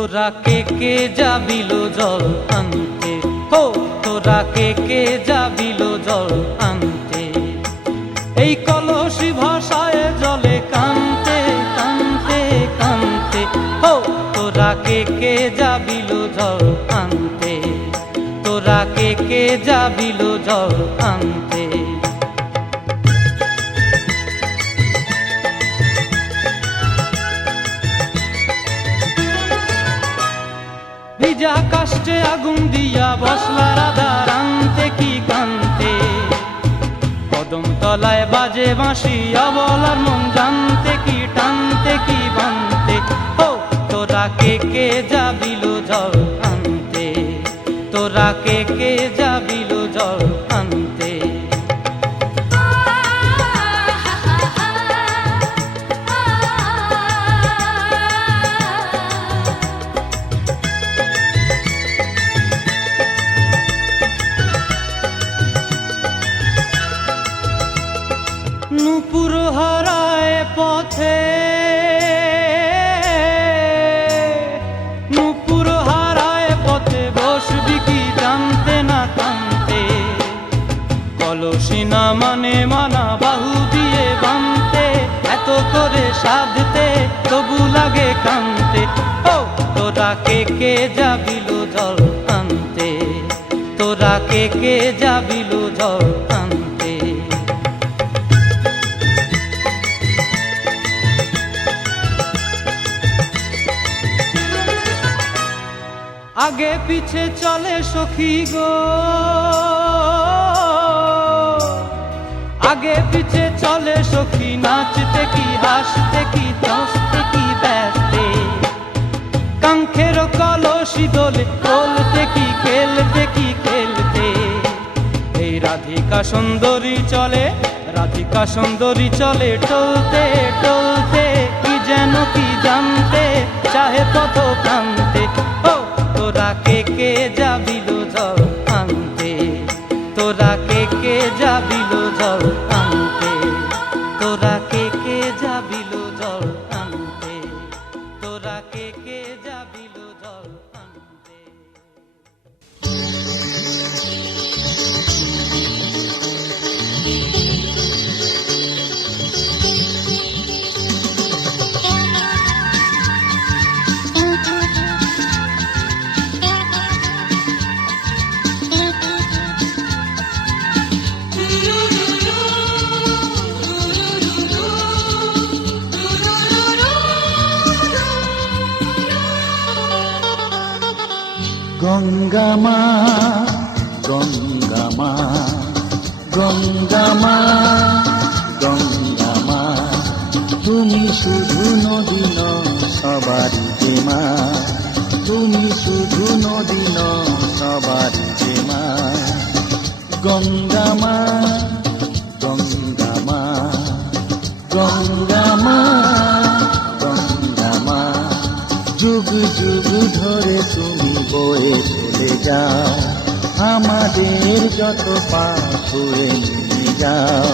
তোরা কে যাবিল জল আনতে, হো তোরা কে যাবিল জল আনতে। এই কলসি ভাষায় জলে কানতে কানতে কানতে, হো তোরা কে যাবিল জল আনতে, তোরা কে যাবিল জল আনতে। ভিজা কাষ্টে আগুন দিয়া বসলা রাধা রানতে কি কানতে, কদম তলায় বাজে বাঁশি অবলার মন জানতে কি টানতে কি বানতে। হো তোরা কে যাবিল জল আনতে, তোরা কে যাবিল জল আনতে। নূপুর হারায় পথে, নূপুর হারায় পথে বসবি কি জানতে না কানতে। কলসি না মানে মানা বাহু দিয়ে বানতে, এত করে সাধতে তবু লাগে কানতে। ও তোরা কে যাবিল জল আনতে, তোরা কে যাবিল জল আনতে। আগে পিছে চলে সখী গো, আগে পিছে চলে সখী, নাচতে কি হাসতে কি দশতে কি ব্যস্তে। কাঙ্ক্ষের কলসি দোলে বলতে কি খেলতে কি খেলতে। এই রাধিকা সুন্দরী চলে, রাধিকা সুন্দরী চলে টলতে টলতে, কি যেন কি জানতে চাহে পথ প্রান্তে। ও তোরা কে যাবিল জল আনতে, তোরা কে যাবিল জল আনতে, তোরা কে যাবিল জল আনতে, তোরা কে যাবিল জল আনতে। গঙ্গা মা, গঙ্গা মা, গঙ্গা মা, গঙ্গা মা, তুমি শুধু নদী নও সবারই যে মা, তুমি শুধু নদী নও সবারই যে মা। গঙ্গা মা, গঙ্গা মা, গঙ্গা মা, গঙ্গা মা, যুগ যুগ ধরে তুমি বয়ে চলে যাও, আমাদের যত পাপ ছুঁয়ে নিয়ে যাও।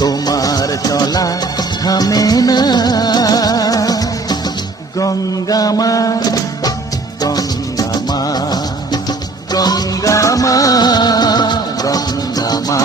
তোমার চলা থামে না। গঙ্গা মা, গঙ্গা মা, গঙ্গা মা, গঙ্গা মা।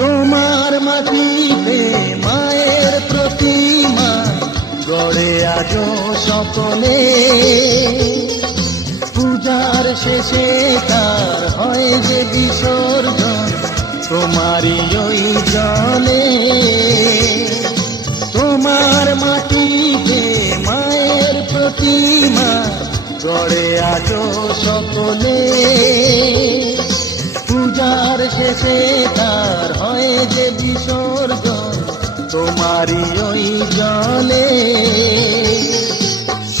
তোমার মাটিতে মায়ের প্রতিমা গড়ে আজো সকলে, পূজার শেষে তার হয় যে বিসর্জন তোমারই ওই জলে। তোমার মাটিতে মায়ের প্রতিমা গড়ে আজো সকলে, পূজার শেষে তার হয় যে বিসর্জন তোমারই ওই জলে।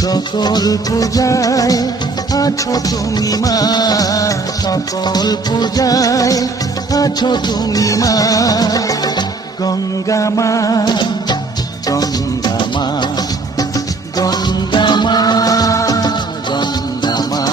সকল পূজায় আছো তুমি মা, সকল পূজায় আছো তুমি মা। গঙ্গা মা, গঙ্গা মা, গঙ্গা মা, গঙ্গা মা।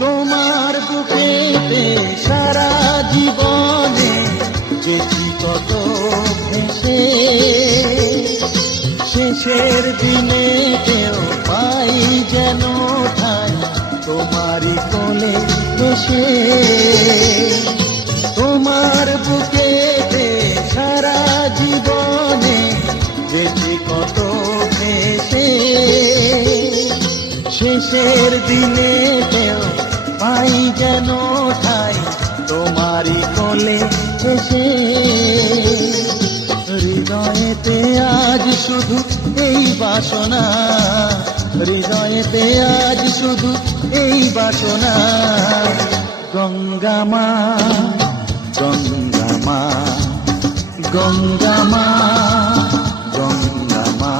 তোমার বুকেতে সারা জীবনে গেছি কত ভেসে, শেষের দিনে কেউ পাই যেন ঠাই তোমারই কোলে বসে। তোমার বুকেতে সারা জীবনে গেছি কত ভেসে, শেষের দিনে কেউ পাই যেন ঠাই তোমারই কোলে এসে। হৃদয়েতে আজ শুধু এই বাসনা, হৃদয়েতে আজ শুধু এই বাসনা। গঙ্গা মা, গঙ্গা মা, গঙ্গা মা, গঙ্গা মা।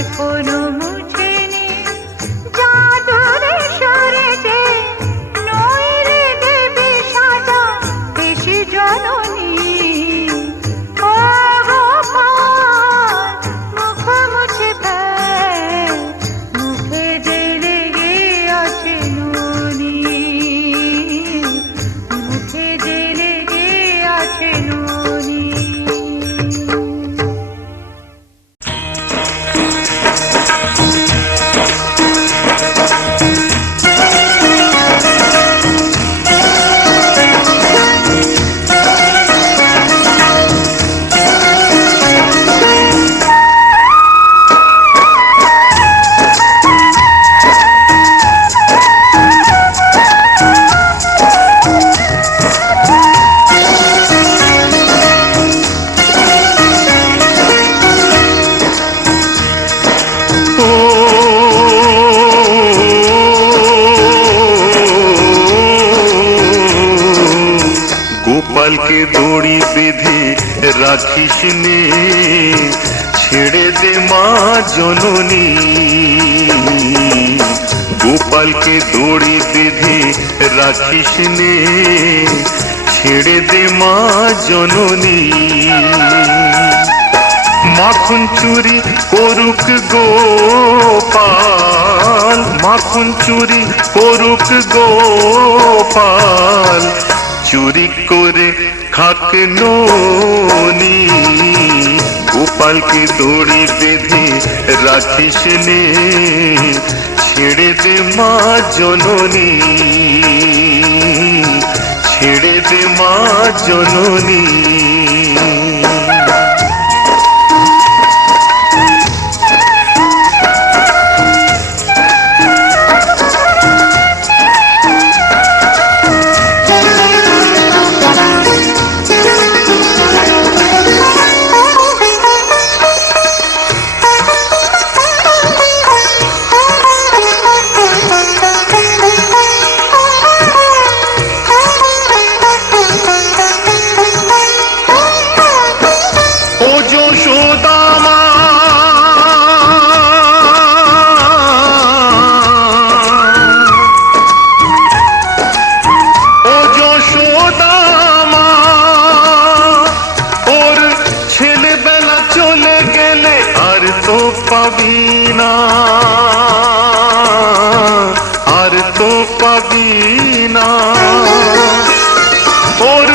এখনো মুছেনি জাদুরে সরেছে নইরে দেবে সাজা বেশি জননী ও গোপাল মুখ মুছে ফেল মুখে যে লেগে আছে নুনি মুখে যে লেগে আছে নুনি গোপালকে দড়ি বেঁধে রাখিস নে ছেড়ে দে মা জননী গোপালকে দড়ি বেঁধে রাখিস নে ছেড়ে দে মা জননী মাখন চুরি করুক গোপাল মাখন চুরি করুক গোপাল চুরি করে খাক ননি গোপালকে দড়ি বেঁধে রাখিস নে ছেড়ে দে মা জননী ছেড়ে দে মা জননী পাবিনা আর তো পাবিনা ওর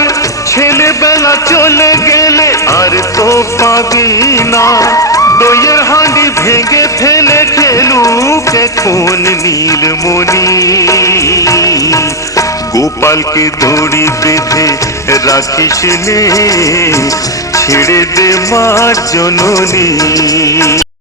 ছেলেবেলা চলে গেলে আর তো পাবিনা দইয়ের হাঁড়ি ভেঙে ফেলে খেলুক কোন নীলমণি গোপালকে দড়ি বেঁধে রাখিস নে ছেড়ে দে মা জননী।